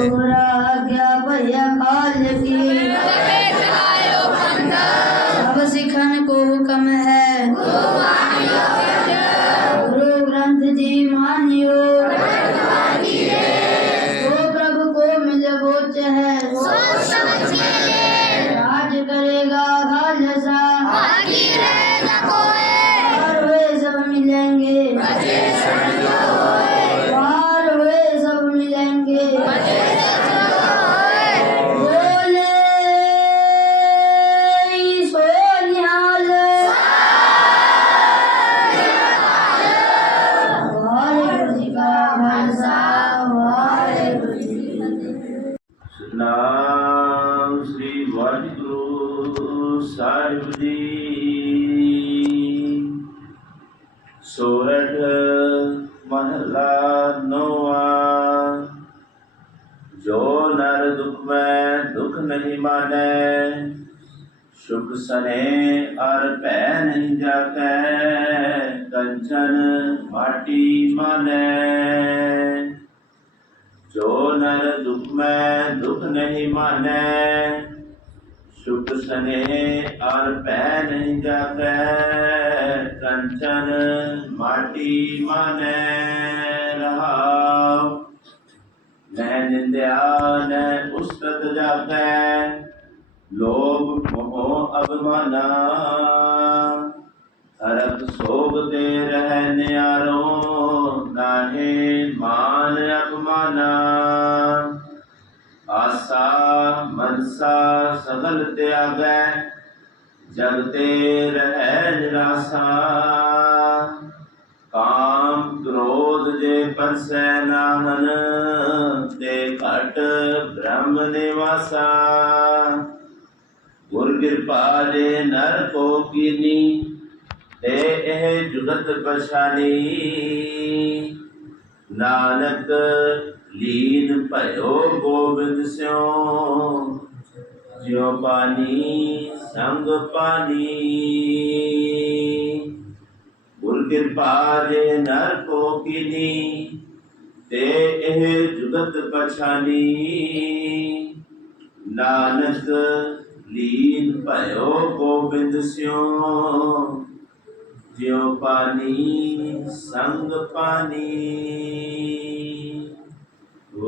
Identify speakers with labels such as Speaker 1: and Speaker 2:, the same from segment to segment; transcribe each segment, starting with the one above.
Speaker 1: दोहरा आज्ञा भैया खाल की
Speaker 2: ਨਾਮ ਸ੍ਰੀ ਵਾਹਿਗੁਰੂ ਸਾਹਿਬ ਜੀ। ਸੋਰਠ ਮਹਲਾ ਨੋਆ ਜੋ ਨਰ ਦੁਖ ਮੈਂ ਦੁਖ ਨਹੀਂ ਮਾਨੈ ਸੁਖ ਸਨੇ ਅਰ ਭੈ ਨਹੀਂ ਜਾਕੈ ਕੰਚਨ ਮਾਟੀ ਮਾਨੈ ਜੋ ਨਰ ਦੁਖ ਮੈਂ ਦੁਖ ਨਹੀਂ ਮਾਨੈ, ਸੁਖ ਸਨੇ ਅਰ ਪੈ ਨਹੀਂ ਜਾਪੈ ਕੰਚਨ ਮਾਟੀ ਮਾਨੈ ਰਹਾਉ। ਨੈ ਨਿੰਦਿਆ ਨੈ ਉਸਤਤ ਜਾਪੈ, ਲੋਭ ਮੋਹ ਅਭਿਮਾਨਾ ਹਰਤ ਸੋਗ ਤੇ ਰਹਿ ਨਿਆਰੋ, ਨਾਹੇ ਮਾਨ ਅਪਮਾਨਾ ਮਨਸਾ ਸਗਲ ਤਿਆਗੈ ਜਗ ਤੇ ਰਹਿ ਨਿਰਾਸਾ। ਕਾਮ ਕ੍ਰੋਧ ਜੇ ਪਰਸੈ ਨਾਹਨ ਤੇ ਘਟ ਬ੍ਰਹਮ ਨਿਵਾਸਾ। ਗੁਰ ਕਿਰਪਾ ਜੇ ਨਰ ਕੋ ਕੀਨੀ, ਤੇ ਇਹ ਜੁਗਤ ਪਛਾਨੀ। ਨਾਨਕ ਲੀਨ ਭਇਓ ਗੋਬਿੰਦ ਸਿਓ ਜਿਉ ਪਾਣੀ, ਸੰਗ ਪਾਣੀ। ਗੁਰ ਕਿਰਪਾ ਜੇ ਨਰ ਕੋ ਕੀਨੀ, ਤੇ ਇਹ ਜੁਗਤ ਪਛਾਨੀ। ਨਾਨਕ ਲੀਨ ਭਇਓ ਗੋਬਿੰਦ ਸਿਓ ਜਿਉ ਪਾਣੀ, ਸੰਗ ਪਾਣੀ।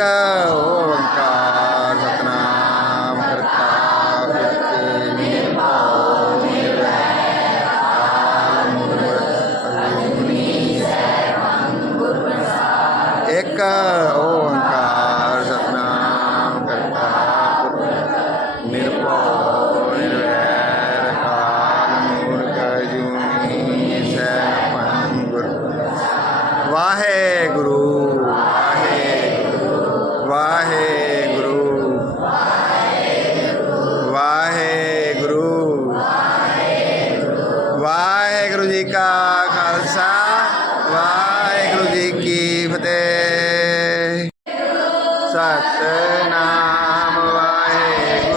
Speaker 3: ka ਸਤਨਾਮ ਵਾਹਿਗੁਰੂ।